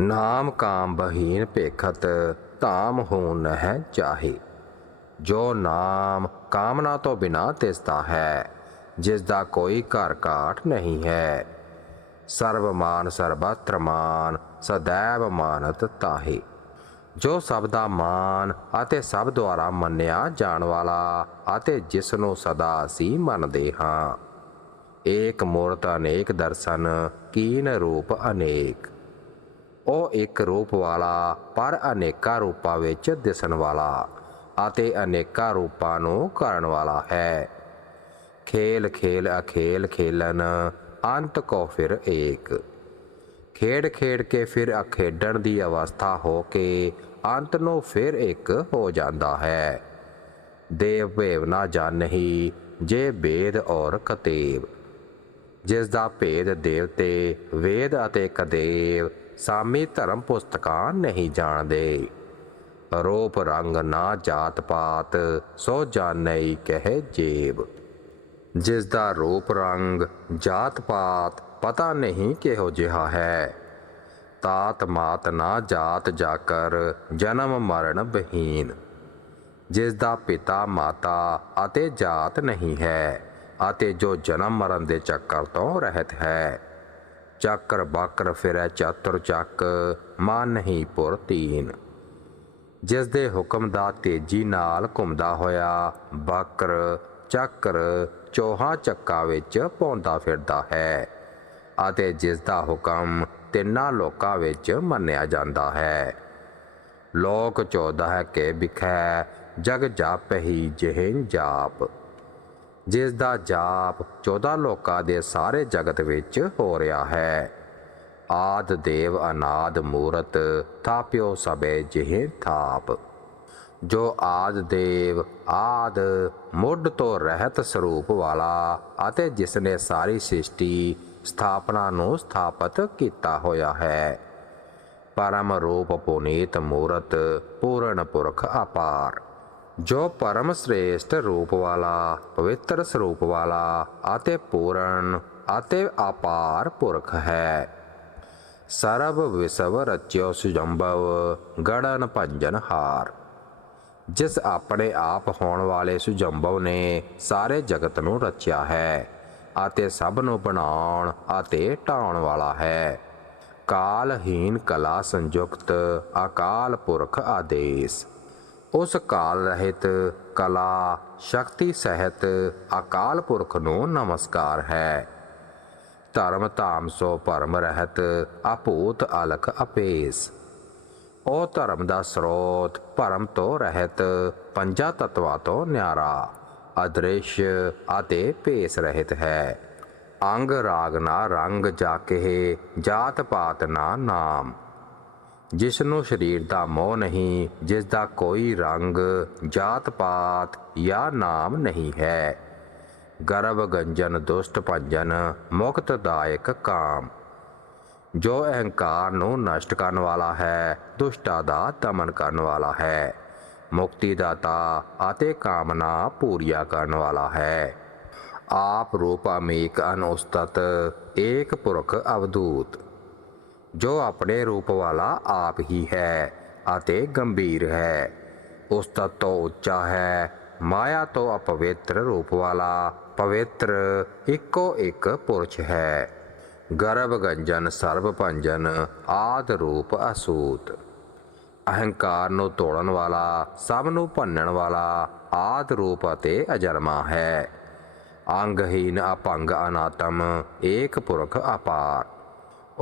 ਨਾਮ ਕਾਮ ਬਹੀਨ ਭੇਖਤ ਧਾਮ ਹੋ ਨਹਿ ਚਾਹੇ। ਜੋ ਨਾਮ ਕਾਮਨਾ ਤੋਂ ਬਿਨਾ ਤਿਸਦਾ ਹੈ ਜਿਸ ਦਾ ਕੋਈ ਘਰ ਘਾਟ ਨਹੀਂ ਹੈ। ਸਰਬ ਮਾਨ ਸਰਬਤਰ ਮਾਨ, ਸਦੈਵ ਮਾਨਤ ਤਾਹੇ। ਜੋ ਸਭ ਦਾ ਮਾਨ ਅਤੇ ਸਭ ਦੁਆਰਾ ਮੰਨਿਆ ਜਾਣ ਵਾਲਾ ਅਤੇ ਜਿਸ ਨੂੰ ਸਦਾ ਅਸੀਂ ਮੰਨਦੇ ਹਾਂ। ਏਕ ਮੂਰਤ ਅਨੇਕ ਦਰਸ਼ਨ, ਕੀਨ ਰੂਪ ਅਨੇਕ। ਉਹ ਇੱਕ ਰੂਪ ਵਾਲਾ, ਪਰ ਅਨੇਕਾਂ ਰੂਪਾਂ ਵਿੱਚ ਦਿਸਣ ਵਾਲਾ ਅਤੇ ਅਨੇਕਾਂ ਰੂਪਾਂ ਨੂੰ ਕਰਨ ਵਾਲਾ ਹੈ। ਖੇਲ ਖੇਲ, ਅਖੇਲ ਖੇਲਨ ਅੰਤ ਕੋ ਫਿਰ ਏਕ। ਖੇਡ ਖੇਡ ਕੇ ਫਿਰ ਅਖੇਡਣ ਦੀ ਅਵਸਥਾ ਹੋ ਕੇ ਅੰਤ ਨੂੰ ਫਿਰ ਇੱਕ ਹੋ ਜਾਂਦਾ ਹੈ। ਦੇਵ ਭੇਵਨਾ ਜਾਣਹੀ ਜੇ ਵੇਦ ਔਰ ਕਤੇਬ ਜਿਸ ਦਾ ਭੇਦ ਦੇਵਤੇ, ਵੇਦ ਅਤੇ ਕਦੇਵ ਸਾਮੀ ਧਰਮ ਪੁਸਤਕਾਂ ਨਹੀਂ ਜਾਣਦੇ। ਰੂਪ ਰੰਗ ਨਾ ਜਾਤ ਪਾਤ, ਸੋ ਜਾਣਈ ਕਹਿ ਜੇਬ। ਜਿਸ ਦਾ ਰੂਪ ਰੰਗ ਜਾਤ ਪਾਤ, ਪਤਾ ਨਹੀਂ ਕਿਹੋ ਜਿਹਾ ਹੈ। ਤਾਤ ਮਾਤ ਨਾ ਜਾਤ ਜਾਕਰ, ਜਨਮ ਮਰਨ ਬਹੀਨ। ਜਿਸ ਦਾ ਪਿਤਾ ਮਾਤਾ ਅਤੇ ਜਾਤ ਨਹੀਂ ਹੈ, ਅਤੇ ਜੋ ਜਨਮ ਮਰਨ ਦੇ ਚੱਕਰ ਤੋਂ ਰਹਿਤ ਹੈ। ਚੱਕਰ ਬਾਕਰ ਫਿਰੈ ਚਾਤਰ ਚੱਕ, ਮਾਨ ਨਹੀਂ ਪੁਰ ਤੀਨ। ਜਿਸ ਦੇ ਹੁਕਮ ਦਾ ਤੇਜ਼ੀ ਨਾਲ ਘੁੰਮਦਾ ਹੋਇਆ, ਬਾਕਰ ਚੱਕਰ ਚੋਹਾਂ ਚੱਕਾ ਵਿੱਚ ਪੌਂਦਾ ਫਿਰਦਾ ਹੈ ਅਤੇ ਜਿਸ ਦਾ ਹੁਕਮ ਤਿੰਨਾਂ ਲੋਕਾਂ ਵਿੱਚ ਮੰਨਿਆ ਜਾਂਦਾ ਹੈ। ਲੋਕ 14 ਕੇ ਵਿਖੈ ਜਗ ਜਾਪਹਿ ਜਿਹਨ ਜਾਪ। ਜਿਸ ਦਾ ਜਾਪ 14 ਲੋਕਾਂ ਦੇ ਸਾਰੇ ਜਗਤ ਵਿੱਚ ਹੋ ਰਿਹਾ ਹੈ। ਆਦ ਦੇਵ ਅਨਾਦ ਮੂਰਤ ਥਾਪਿਓ ਸਬੇ ਜਿਹੇ ਥਾਪ। ਜੋ ਆਦ ਦੇਵ, ਆਦ ਮੁੱਢ ਤੋਂ ਰਹਿਤ ਸਰੂਪ ਵਾਲਾ ਅਤੇ ਜਿਸ ਨੇ ਸਾਰੀ ਸ੍ਰਿਸ਼ਟੀ ਸਥਾਪਨਾ ਨੂੰ ਸਥਾਪਿਤ ਕੀਤਾ ਹੋਇਆ ਹੈ। ਪਰਮ ਰੂਪ ਪੁਨੀਤ ਮੂਰਤ ਪੂਰਨ ਪੁਰਖ ਅਪਾਰ। ਜੋ ਪਰਮ ਸ੍ਰੇਸ਼ਟ ਰੂਪ ਵਾਲਾ, ਪਵਿੱਤਰ ਸਰੂਪ ਵਾਲਾ ਅਤੇ ਪੂਰਨ ਅਤੇ ਅਪਾਰ ਪੁਰਖ ਹੈ। ਸਰਬ ਵਿਸਵ ਰਚਿਓ ਸੁਜੰਭਵ ਗੜਨ ਭੰਜਨ ਹਾਰ। ਜਿਸ ਆਪਣੇ ਆਪ ਹੋਣ ਵਾਲੇ ਸੁਜੰਭਵ ਨੇ ਸਾਰੇ ਜਗਤ ਨੂੰ ਰਚਿਆ ਹੈ ਅਤੇ ਸਭ ਨੂੰ ਬਣਾਉਣ ਅਤੇ ਢਾਉਣ ਵਾਲਾ ਹੈ। ਕਾਲਹੀਨ ਕਲਾ ਸੰਯੁਕਤ ਅਕਾਲ ਪੁਰਖ ਆਦੇਸ਼। ਉਸ ਕਾਲ ਰਹਿਤ ਕਲਾ ਸ਼ਕਤੀ ਸਹਿਤ ਅਕਾਲ ਪੁਰਖ ਨੂੰ ਨਮਸਕਾਰ ਹੈ। ਧਰਮ ਧਾਮ ਸੋ ਭਰਮ ਰਹਿਤ ਅਭੂਤ ਅਲਖ ਅਪੇਸ। ਉਹ ਧਰਮ ਦਾ ਸਰੋਤ ਭਰਮ ਤੋਂ ਰਹਿਤ ਪੰਜਾਂ ਤਤਵਾਂ ਤੋਂ ਨਿਆਰਾ, ਅਦ੍ਰਿਸ਼ ਅਤੇ ਭੇਸ ਰਹਿਤ ਹੈ। ਅੰਗ ਰਾਗ ਨਾ ਰੰਗ ਜਾ ਕੇ ਜਾਤ ਪਾਤ ਨਾ ਨਾਮ। ਜਿਸ ਨੂੰ ਸਰੀਰ ਦਾ ਮੋਹ ਨਹੀਂ ਜਿਸ ਦਾ ਕੋਈ ਰੰਗ, ਜਾਤ ਪਾਤ ਜਾਂ ਨਾਮ ਨਹੀਂ ਹੈ। ਗਰਭ ਗੰਜਨ, ਦੁਸ਼ਟ ਭੰਜਨ, ਮੁਕਤ ਦਾਇਕ ਕਾਮ। ਜੋ ਅਹੰਕਾਰ ਨੂੰ ਨਸ਼ਟ ਕਰਨ ਵਾਲਾ ਹੈ ਦੁਸ਼ਟਾ ਦਾ ਦਮਨ ਕਰਨ ਵਾਲਾ ਹੈ। ਮੁਕਤੀ ਦਾਤਾ ਅਤੇ ਕਾਮਨਾ ਪੂਰੀਆ ਕਰਨ ਵਾਲਾ ਹੈ। ਆਪ ਰੂਪ ਅਮੇਕ ਅਨੁਸਤਤ, ਏਕ ਪੁਰਖ ਅਵਧੂਤ। ਜੋ ਆਪਣੇ ਰੂਪ ਵਾਲਾ ਆਪ ਹੀ ਹੈ ਅਤੇ ਗੰਭੀਰ ਹੈ। ਉਸ ਤਤ ਤੋਂ ਉੱਚਾ ਹੈ, ਮਾਇਆ ਤੋਂ ਅਪਵਿੱਤਰ ਰੂਪ ਵਾਲਾ, ਪਵਿੱਤਰ ਇੱਕੋ ਇੱਕ ਪੁਰਸ਼ ਹੈ। ਗਰਭ ਗੰਜਨ, ਸਰਬ ਭੰਜਨ ਆਦ ਰੂਪ ਅਸੂਤ। ਅਹੰਕਾਰ ਨੂੰ ਤੋੜਨ ਵਾਲਾ, ਸਭ ਨੂੰ ਭੰਨਣ ਵਾਲਾ ਆਦ ਰੂਪ ਅਤੇ ਅਜਰਮਾ ਹੈ। ਅੰਗਹੀਨ ਅਪੰਗ ਅਨਾਤਮ, ਏਕ ਪੁਰਖ ਅਪਾਰ।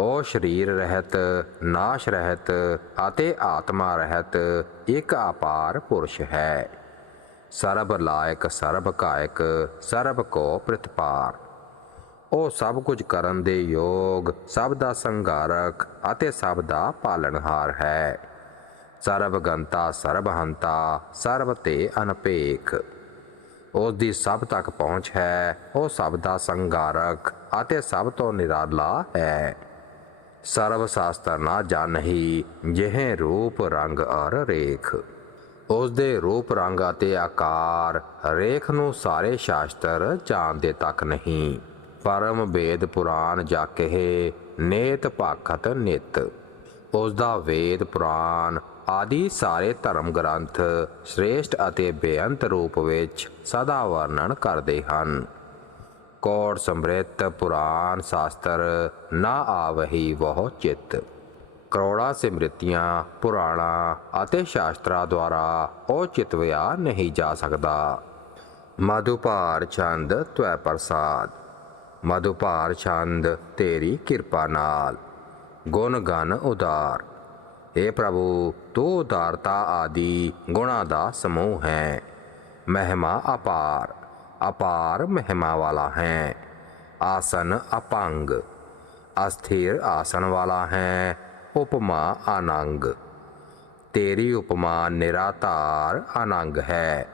ਉਹ ਸਰੀਰ ਰਹਿਤ, ਨਾਸ਼ ਰਹਿਤ ਅਤੇ ਆਤਮਾ ਰਹਿਤ, ਇੱਕ ਅਪਾਰ ਪੁਰਸ਼ ਹੈ। ਸਰਬ ਲਾਇਕ, ਸਰਬ ਕਾਇਕ, ਸਰਬ ਕੋ ਪ੍ਰਤਪਾਰ। ਉਹ ਸਭ ਕੁਝ ਕਰਨ ਦੇ ਯੋਗ, ਸਭ ਦਾ ਸੰਗਾਰਕ ਅਤੇ ਸਭ ਦਾ ਪਾਲਣਹਾਰ ਹੈ। ਸਰਬ ਗੰਤਾ, ਸਰਬ ਹੰਤਾ, ਸਰਬ ਤੇ ਅਨਪੇਖ। ਉਸ ਦੀ ਸਭ ਤੱਕ ਪਹੁੰਚ ਹੈ, ਉਹ ਸਭ ਦਾ ਸੰਗਾਰਕ ਅਤੇ ਸਭ ਤੋਂ ਨਿਰਾਲਾ ਹੈ। ਸਰਬ ਸ਼ਾਸਤਰ ਨਾ ਜਾਣਹੀ ਜਿਹੇ ਰੂਪ ਰੰਗ ਅਰ ਰੇਖ। ਉਸ ਦੇ ਰੂਪ ਰੰਗ ਅਤੇ ਆਕਾਰ ਰੇਖ ਨੂੰ ਸਾਰੇ ਸ਼ਾਸਤਰ ਜਾਣਦੇ ਤੱਕ ਨਹੀਂ, ਪਰਮ ਵੇਦ ਪੁਰਾਨ ਜਾ ਕਹੇ ਨੇਤ ਭਾਖਤ ਨਿਤ। ਉਸ ਦਾ ਵੇਦ ਪੁਰਾਣ ਆਦਿ ਸਾਰੇ ਧਰਮ ਗ੍ਰੰਥ, ਸ੍ਰੇਸ਼ਟ ਅਤੇ ਬੇਅੰਤ ਰੂਪ ਵਿੱਚ ਸਦਾ ਵਰਣਨ ਕਰਦੇ ਹਨ। ਕੌੜ ਸਮ੍ਰਿਤ ਪੁਰਾਨ ਸ਼ਾਸਤਰ ਨਾ ਆਵਹੀ ਬਹੁ ਚਿੱਤ। ਕਰੋੜਾਂ ਸਿਮ੍ਰਿਤੀਆਂ, ਪੁਰਾਣਾ ਅਤੇ ਸ਼ਾਸਤਰਾਂ ਦੁਆਰਾ ਉਹ ਚਿਤਵਿਆ ਨਹੀਂ ਜਾ ਸਕਦਾ। ਮਧੁਪਾਰ ਛੰਦ ਤਵੈ ਪ੍ਰਸਾਦ। ਮਧੁਪਾਰ ਛੰਦ, ਤੇਰੀ ਕਿਰਪਾ ਨਾਲ। ਗੁਣ ਗਨ ਉਦਾਰ। ਏ ਪ੍ਰਭੂ, ਤੂੰ ਉਦਾਰਤਾ ਆਦਿ ਗੁਣਾ ਦਾ ਸਮੂਹ ਹੈ। ਮਹਿਮਾ ਅਪਾਰ। ਅਪਾਰ ਮਹਿਮਾ ਵਾਲਾ ਹੈ ਆਸਨ ਅਪੰਗ ਅਸਥਿਰ ਆਸਨ ਵਾਲਾ ਹੈ ਉਪਮਾ ਅਨੰਗ ਤੇਰੀ ਉਪਮਾ ਨਿਰਾਧਾਰ ਅਨੰਗ ਹੈ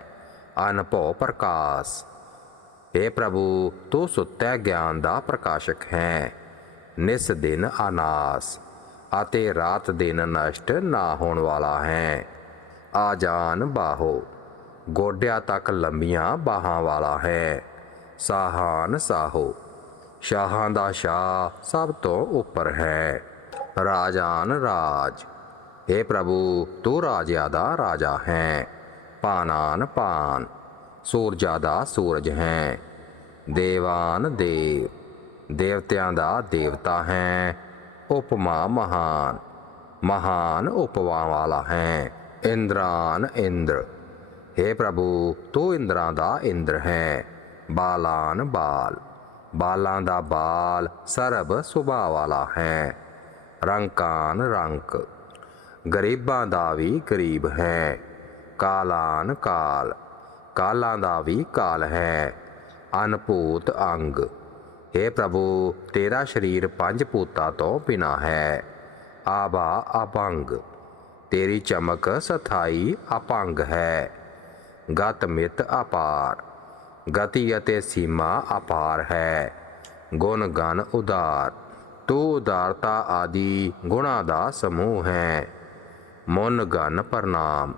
ਅਨਭਉ ਪ੍ਰਕਾਸ਼ हे ਪ੍ਰਭੂ ਤੂੰ ਸੁੱਤੈ ਗਿਆਨ ਦਾ ਪ੍ਰਕਾਸ਼ਕ ਹੈ ਨਿਸ ਦਿਨ ਅਨਾਸ ਅਤੇ ਰਾਤ ਦਿਨ ਨਸ਼ਟ ਨਾ ਹੋਣ ਵਾਲਾ ਹੈ ਆਜਾਨ ਬਾਹੋ ਗੋਡਿਆਂ ਤੱਕ ਲੰਬੀਆਂ ਬਾਹਾਂ ਵਾਲਾ ਹੈ। ਸਾਹਾਨ ਸਾਹੋ, ਸ਼ਾਹਾਂ ਦਾ ਸ਼ਾਹ ਸਭ ਤੋਂ ਉੱਪਰ ਹੈ। ਰਾਜਾਨ ਰਾਜ हे ਪ੍ਰਭੂ, ਤੂੰ ਰਾਜਿਆਂ ਦਾ ਰਾਜਾ ਹੈ। ਪਾਨਾਨ ਪਾਨ ਸੂਰਜਾ ਦਾ ਸੂਰਜ ਹੈ। ਦੇਵਾਨ ਦੇਵ, ਦੇਵਤਿਆਂ ਦਾ ਦੇਵਤਾ ਹੈ। ਉਪਮਾ ਮਹਾਨ ਮਹਾਨ ਉਪਵਾ ਵਾਲਾ ਹੈ। ਇੰਦਰਾਨ ਇੰਦਰ हे ਪ੍ਰਭੂ, ਤੂੰ ਇੰਦਰਾਂ ਦਾ ਇੰਦਰ ਹੈ। ਬਾਲਾਨ ਬਾਲ। ਬਾਲਾਂ ਦਾ ਬਾਲ ਸਰਬ ਸੁਭਾ ਵਾਲਾ ਹੈ। ਰੰਕਾਨ ਰੰਕ ਗਰੀਬਾਂ ਦਾ ਵੀ ਗਰੀਬ ਹੈ। ਕਾਲਾਨ ਕਾਲ। ਕਾਲਾਂ ਦਾ ਵੀ ਕਾਲ ਹੈ। ਅਨਭੂਤ ਅੰਗ। हे ਪ੍ਰਭੂ, ਤੇਰਾ ਸਰੀਰ ਪੰਜ ਭੂਤਾਂ ਤੋਂ ਬਿਨਾ ਹੈ। ਆਬਾ ਅਪੰਗ ਤੇਰੀ ਚਮਕ ਸਥਾਈ ਅਪੰਗ ਹੈ। ਗਤ ਮਿਤ ਅਪਾਰ। ਗਤੀ ਅਤੇ ਸੀਮਾ ਅਪਾਰ ਹੈ। ਗੁਣ ਗਨ ਉਦਾਰ। ਤੂੰ ਉਦਾਰਤਾ ਆਦਿ ਗੁਣਾ ਦਾ ਸਮੂਹ ਹੈ। ਮਨ ਗਨ ਪ੍ਰਣਾਮ।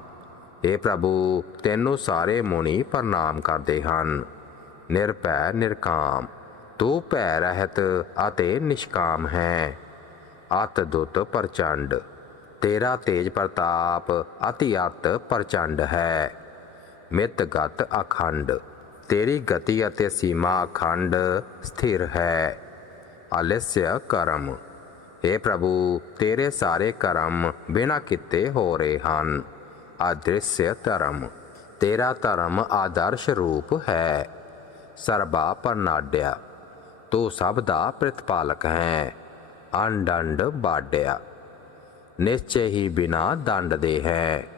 ਏ ਪ੍ਰਭੂ, ਤੈਨੂੰ ਸਾਰੇ ਮੁਨੀ ਪ੍ਰਣਾਮ ਕਰਦੇ ਹਨ। ਨਿਰਭੈ ਨਿਰਕਾਮ। ਤੂੰ ਭੈ ਰਹਿਤ ਅਤੇ ਨਿਸ਼ਕਾਮ ਹੈ। ਅਤ ਦੁੱਤ ਪ੍ਰਚੰਡ। ਤੇਰਾ ਤੇਜ ਪ੍ਰਤਾਪ ਅਤੀ ਅਤ ਪ੍ਰਚੰਡ ਹੈ। मित गत अखंड। तेरी गति अते सीमा अखंड स्थिर है। अलस्य कर्म। हे प्रभु, तेरे सारे कर्म बिना किते हो रहे हैं अदृश्य धर्म। तेरा धर्म आदर्श रूप है। सर्वा प्रनाड्या तू सब का प्रतिपालक है। अंड अंड बाड्या। निश्चय ही बिना दंड दे है।